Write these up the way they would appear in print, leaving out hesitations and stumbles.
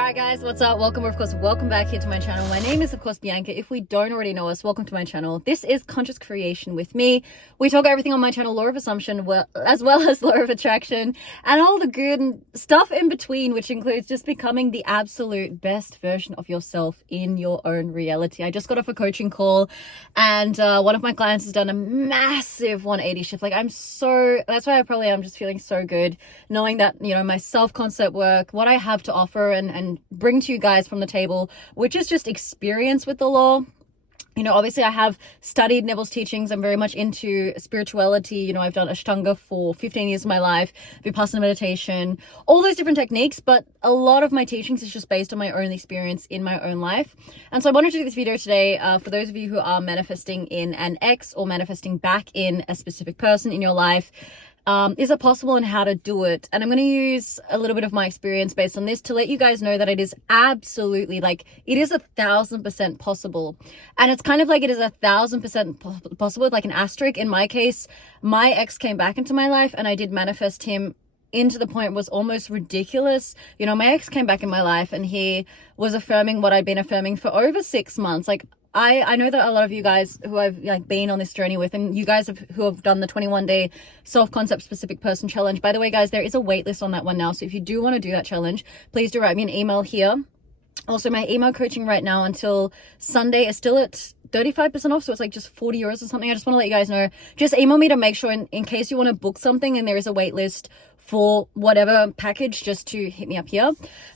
Alright guys, what's up? Welcome, or of course, welcome back here to my channel. My name is of course Bianca. If we don't already know us, welcome to my channel. This is Conscious Creation with me. We talk everything on my channel, law of assumption, as well as law of attraction, and all the good stuff in between, which includes just becoming the absolute best version of yourself in your own reality. I just got off a coaching call and one of my clients has done a massive 180 shift. That's why I'm just feeling so good knowing that, you know, my self-concept work, what I have to offer and bring to you guys from the table, which is just experience with the law. You know, obviously I have studied Neville's teachings. I'm very much into spirituality. You know, I've done Ashtanga for 15 years of my life, Vipassana meditation, all those different techniques, but a lot of my teachings is just based on my own experience in my own life. And so I wanted to do this video today for those of you who are manifesting in an ex or manifesting back in a specific person in your life. Is it possible and how to do it? And I'm going to use a little bit of my experience based on this to let you guys know that it is absolutely, it is 1,000% possible. And it's kind of like it is 1,000% possible with like an asterisk. In my case, my ex came back into my life and I did manifest him into the point was almost ridiculous. You know, my ex came back in my life and he was affirming what I'd been affirming for over 6 months. I know that a lot of you guys who I've been on this journey with, and you guys who have done the 21-day self-concept specific person challenge. By the way, guys, there is a wait list on that one now. So if you do want to do that challenge, please do write me an email here. Also, my email coaching right now until Sunday is still at 35% off. So it's like just 40 euros or something. I just want to let you guys know, just email me to make sure in case you want to book something and there is a wait list for whatever package, just to hit me up here.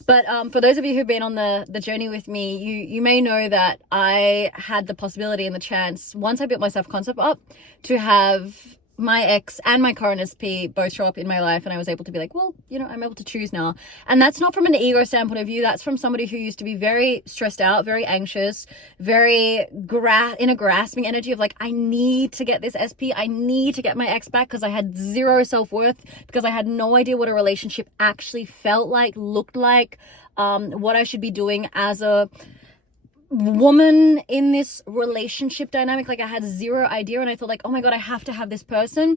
But for those of you who've been on the journey with me, you may know that I had the possibility and the chance, once I built my self-concept up, to have my ex and my current SP both show up in my life, and I was able to be like, well, you know, I'm able to choose now. And that's not from an ego standpoint of view. That's from somebody who used to be very stressed out, very anxious, very in a grasping energy of like, I need to get this SP, I need to get my ex back, because I had zero self-worth, because I had no idea what a relationship actually felt like, looked like, what I should be doing as a woman in this relationship dynamic. Like, I had zero idea, and I thought like, oh my god, I have to have this person.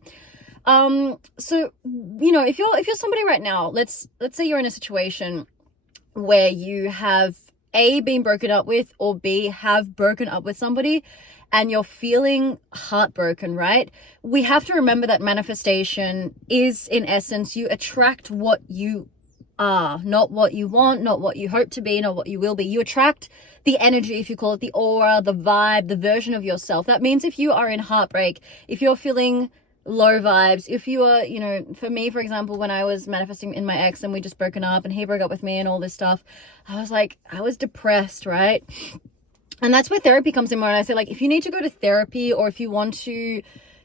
So, you know, if you're somebody right now, let's say you're in a situation where you have A, been broken up with, or B, have broken up with somebody and you're feeling heartbroken, right? We have to remember that manifestation is, in essence, you attract what you are, not what you want, not what you hope to be, not what you will be. You attract the energy, if you call it the aura, the vibe, the version of yourself. That means if you are in heartbreak, if you're feeling low vibes, if you are, you know, for me, for example, when I was manifesting in my ex and we just broken up and he broke up with me and all this stuff, I was depressed, right? And that's where therapy comes in more. And I say, like, if you need to go to therapy, or if you want to,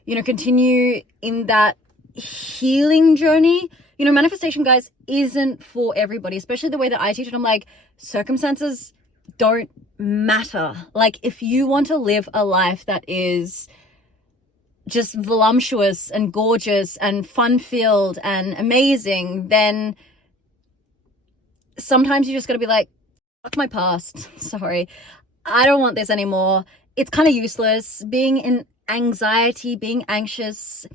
you know, continue in that healing journey, you know, manifestation, guys, isn't for everybody, especially the way that I teach it. I'm like, circumstances don't matter. Like, if you want to live a life that is just voluptuous and gorgeous and fun-filled and amazing, then sometimes you just got to be like, fuck my past. Sorry, I don't want this anymore. It's kind of useless being in anxiety, being anxious,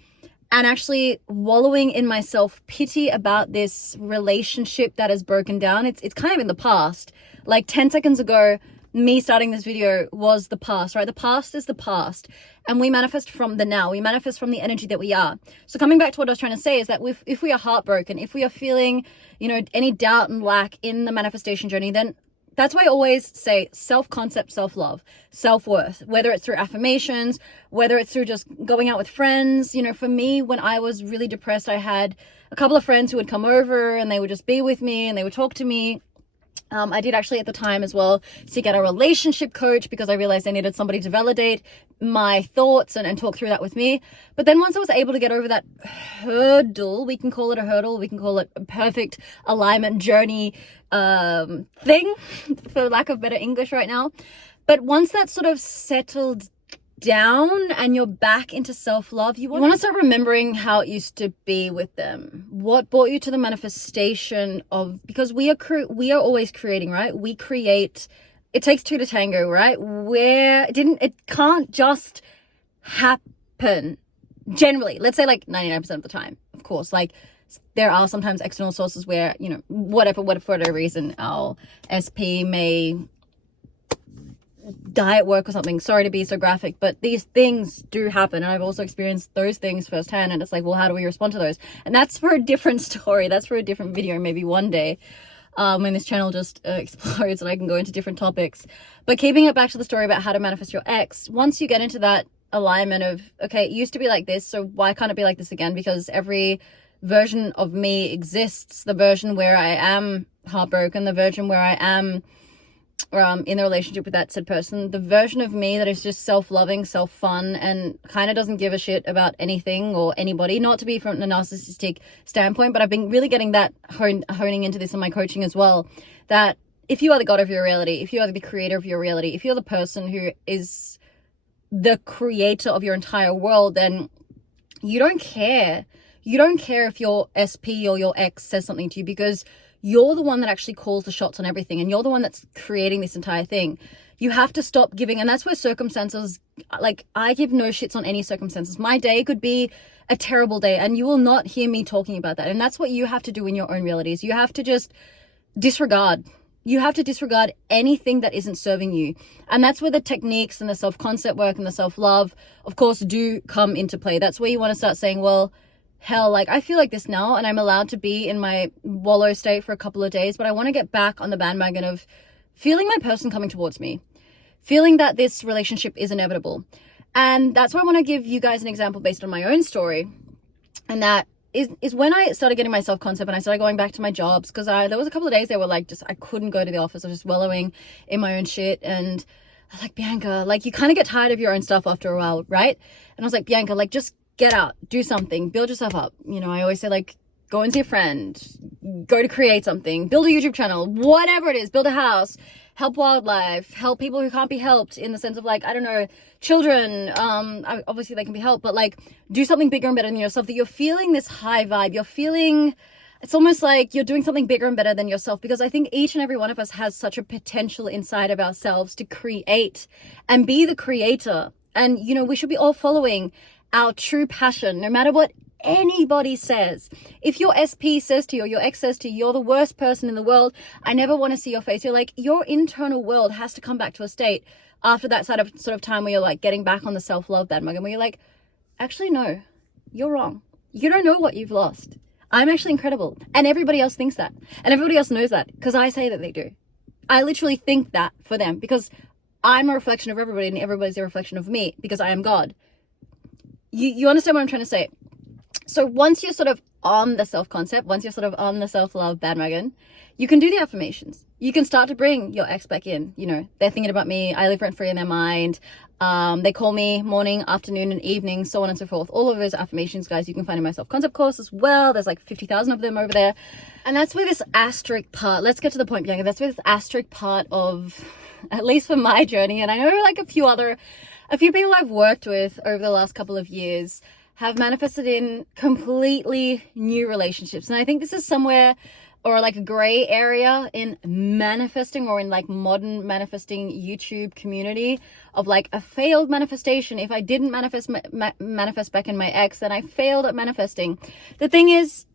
and actually wallowing in my self-pity about this relationship that has broken down. It's kind of in the past. Like 10 seconds ago, me starting this video was the past, right? The past is the past. And we manifest from the now. We manifest from the energy that we are. So coming back to what I was trying to say is that if we are heartbroken, if we are feeling, you know, any doubt and lack in the manifestation journey, then that's why I always say self-concept, self-love, self-worth, whether it's through affirmations, whether it's through just going out with friends. You know, for me, when I was really depressed, I had a couple of friends who would come over and they would just be with me and they would talk to me. I did actually at the time as well seek out a relationship coach because I realized I needed somebody to validate my thoughts and talk through that with me. But then once I was able to get over that hurdle, we can call it a hurdle, we can call it a perfect alignment journey thing, for lack of better English right now. But once that sort of settled down and you're back into self-love, you want to start remembering how it used to be with them. What brought you to the manifestation of, because we are always creating, right? We create. It takes two to tango, right? It can't just happen. Generally, let's say like 99% of the time, of course, like there are sometimes external sources where, you know, whatever, for whatever reason, our SP may die at work or something. Sorry to be so graphic, but these things do happen, and I've also experienced those things firsthand, and it's like, well, how do we respond to those? And that's for a different story. That's for a different video, maybe one day, when this channel just explodes and I can go into different topics. But keeping it back to the story about how to manifest your ex, once you get into that alignment of, okay, it used to be like this, so why can't it be like this again? Because every version of me exists. The version where I am heartbroken, the version where I am in the relationship with that said person, the version of me that is just self-loving, self-fun, and kind of doesn't give a shit about anything or anybody. Not to be from a narcissistic standpoint, but I've been really getting that honing into this in my coaching as well, that if you are the god of your reality, if you are the creator of your reality, if you're the person who is the creator of your entire world, then you don't care. You don't care if your SP or your ex says something to you, because you're the one that actually calls the shots on everything, and you're the one that's creating this entire thing. You have to stop giving, and that's where circumstances, like, I give no shits on any circumstances. My day could be a terrible day, and you will not hear me talking about that. And that's what you have to do in your own realities. You have to just disregard. You have to disregard anything that isn't serving you. And that's where the techniques and the self-concept work and the self-love, of course, do come into play. That's where you want to start saying, well, hell, like, I feel like this now, and I'm allowed to be in my wallow state for a couple of days, but I want to get back on the bandwagon of feeling my person coming towards me, feeling that this relationship is inevitable. And that's why I want to give you guys an example based on my own story. And that is when I started getting my self-concept and I started going back to my jobs, because there was a couple of days that were like, just, I couldn't go to the office. I was just wallowing in my own shit. And I was like, Bianca, like, you kind of get tired of your own stuff after a while, right? And I was like, Bianca, like, just get out, do something, build yourself up. You know, I always say, like, go and see a friend, go to create something, build a YouTube channel, whatever it is, build a house, help wildlife, help people who can't be helped, in the sense of, like, I don't know, children, obviously they can be helped, but like, do something bigger and better than yourself, that you're feeling this high vibe, you're feeling, it's almost like you're doing something bigger and better than yourself, because I think each and every one of us has such a potential inside of ourselves to create and be the creator. And, you know, we should be all following our true passion, no matter what anybody says. If your SP says to you, or your ex says to you, you're the worst person in the world, I never want to see your face, you're like, your internal world has to come back to a state after that sort of time where you're like getting back on the self-love bandwagon, where you're like, actually, no, you're wrong. You don't know what you've lost. I'm actually incredible. And everybody else thinks that. And everybody else knows that, because I say that they do. I literally think that for them, because I'm a reflection of everybody, and everybody's a reflection of me, because I am God. You understand what I'm trying to say? So once you're sort of on the self-concept, once you're sort of on the self-love bandwagon, you can do the affirmations. You can start to bring your ex back in. You know, they're thinking about me, I live rent-free in their mind. They call me morning, afternoon, and evening, so on and so forth. All of those affirmations, guys, you can find in my self-concept course as well. There's like 50,000 of them over there. And that's where this asterisk part, let's get to the point, Bianca. That's where this asterisk part of, at least for my journey, and I know like a few people I've worked with over the last couple of years have manifested in completely new relationships. And I think this is somewhere, or like a gray area in manifesting, or in like modern manifesting YouTube community, of like a failed manifestation. If I didn't manifest back in my ex, then I failed at manifesting. The thing is,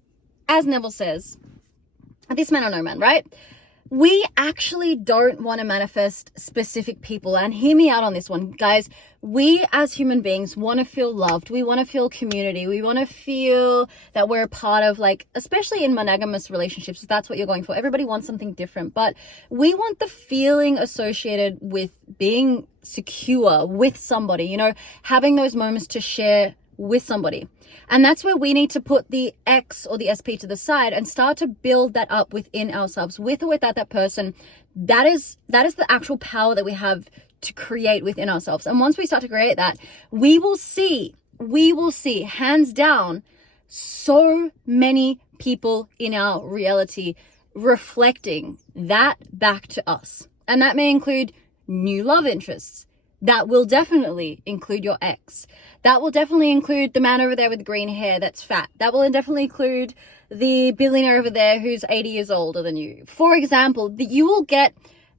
as Neville says, this man or no man, right? We actually don't want to manifest specific people. And hear me out on this one, guys. We as human beings want to feel loved. We want to feel community. We want to feel that we're a part of, like, especially in monogamous relationships, if that's what you're going for. Everybody wants something different, but we want the feeling associated with being secure with somebody, you know, having those moments to share with somebody. And that's where we need to put the X or the SP to the side and start to build that up within ourselves, with or without that person. That is the actual power that we have to create within ourselves. And once we start to create that, we will see hands down so many people in our reality reflecting that back to us. And that may include new love interests. That will definitely include your ex. That will definitely include the man over there with the green hair that's fat. That will definitely include the billionaire over there who's 80 years older than you. For example, you will get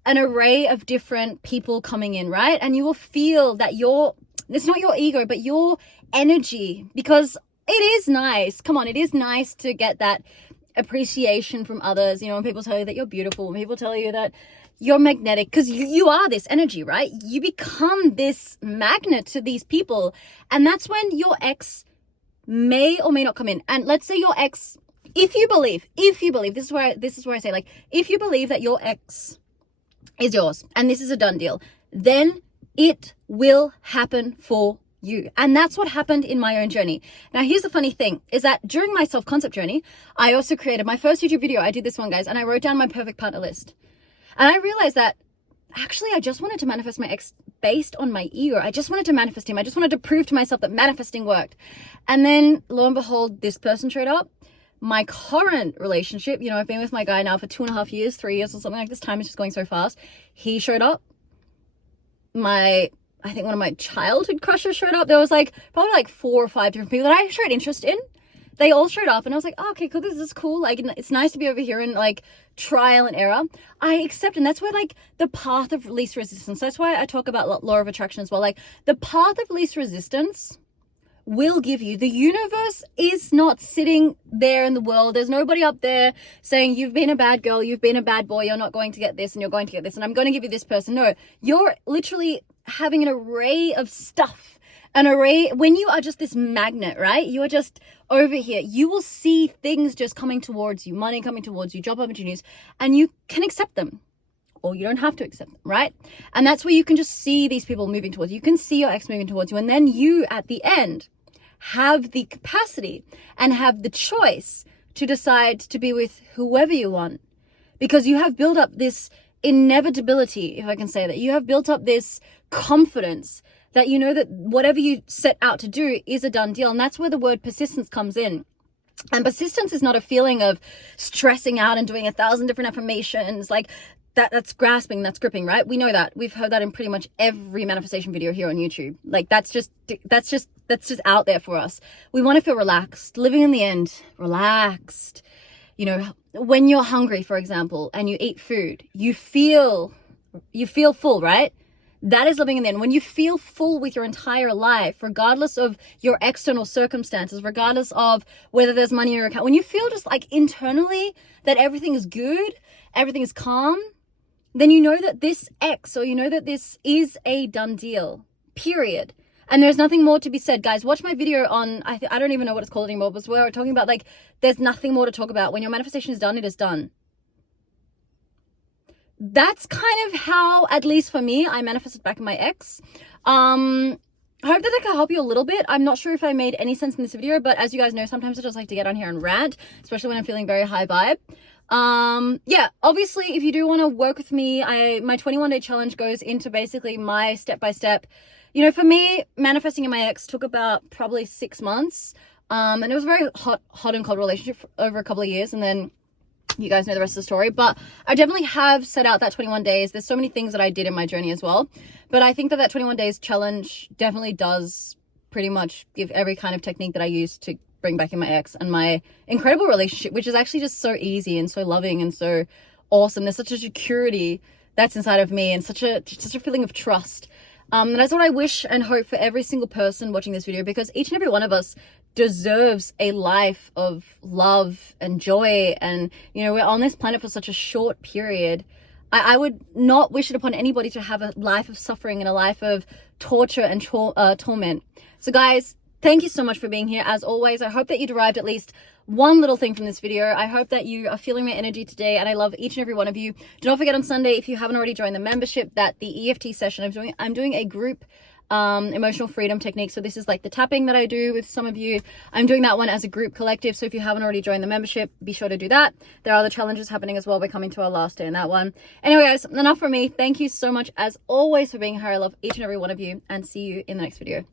an array of different people coming in, right? And you will feel that it's not your ego, but your energy, because it is nice. Come on, it is nice to get that appreciation from others. You know, when people tell you that you're beautiful, when people tell you that you're magnetic, because you are this energy, right? You become this magnet to these people. And that's when your ex may or may not come in. And let's say your ex, if you believe, this is where I say, like, if you believe that your ex is yours and this is a done deal, then it will happen for you. And that's what happened in my own journey. Now, here's the funny thing is that during my self-concept journey, I also created my first YouTube video. I did this one, guys, and I wrote down my perfect partner list. And I realized that actually I just wanted to manifest my ex based on my ego. I just wanted to manifest him. I just wanted to prove to myself that manifesting worked. And then lo and behold, this person showed up. My current relationship, you know, I've been with my guy now for 2.5 years, 3 years or something like this. Time is just going so fast. He showed up. I think one of my childhood crushes showed up. There was like probably like 4 or 5 different people that I showed interest in. They all showed up and I was like, oh, okay, cool. This is cool. Like, it's nice to be over here and like trial and error. I accept. And that's where like the path of least resistance. That's why I talk about law of attraction as well. Like the path of least resistance will give you, the universe is not sitting there in the world. There's nobody up there saying you've been a bad girl, you've been a bad boy, you're not going to get this and you're going to get this and I'm going to give you this person. No, you're literally having an array of stuff, an array. When you are just this magnet, right? You are just over here. You will see things just coming towards you, money coming towards you, job opportunities, and you can accept them. Or you don't have to accept them, right? And that's where you can just see these people moving towards you. You can see your ex moving towards you. And then you, at the end, have the capacity and have the choice to decide to be with whoever you want. Because you have built up this inevitability, if I can say that. You have built up this confidence that you know that whatever you set out to do is a done deal. And that's where the word persistence comes in. And persistence is not a feeling of stressing out and doing 1,000 different affirmations. Like that's grasping, that's gripping, right? We know that. We've heard that in pretty much every manifestation video here on YouTube. Like that's just out there for us. We want to feel relaxed, living in the end, relaxed. You know, when you're hungry, for example, and you eat food, you feel full, right? That is living in the end. When you feel full with your entire life, regardless of your external circumstances, regardless of whether there's money in your account, when you feel just like internally that everything is good, everything is calm, then you know that this ex, or you know that this is a done deal, period. And there's nothing more to be said. Guys, watch my video on, I don't even know what it's called anymore, but we're talking about like, there's nothing more to talk about. When your manifestation is done, it is done. That's kind of how, at least for me, I manifested back in my ex. I hope that can help you a little bit. I'm not sure if I made any sense in this video, but as you guys know, sometimes I just like to get on here and rant, especially when I'm feeling very high vibe. Yeah, obviously, if you do want to work with me, my 21-day challenge goes into basically my step-by-step. You know, for me, manifesting in my ex took about probably 6 months. And it was a very hot and cold relationship for over a couple of years. And then you guys know the rest of the story, but I definitely have set out that 21 days. There's so many things that I did in my journey as well. But I think that 21 days challenge definitely does pretty much give every kind of technique that I used to bring back in my ex and my incredible relationship, which is actually just so easy and so loving and so awesome. There's such a security that's inside of me and such a feeling of trust. And that's what I wish and hope for every single person watching this video, because each and every one of us deserves a life of love and joy. And, you know, we're on this planet for such a short period. I would not wish it upon anybody to have a life of suffering and a life of torture and torment. So guys, thank you so much for being here. As always, I hope that you derived at least one little thing from this video. I hope that you are feeling my energy today, and I love each and every one of you. Do not forget on Sunday, if you haven't already joined the membership, that the EFT session I'm doing a group emotional freedom technique. So this is like the tapping that I do with some of you. I'm doing that one as a group collective. So if you haven't already joined the membership, be sure to do that. There are other challenges happening as well. We're coming to our last day in that one. Anyway, guys, enough from me. Thank you so much as always for being here. I love each and every one of you, and see you in the next video.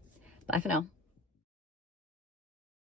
Bye for now.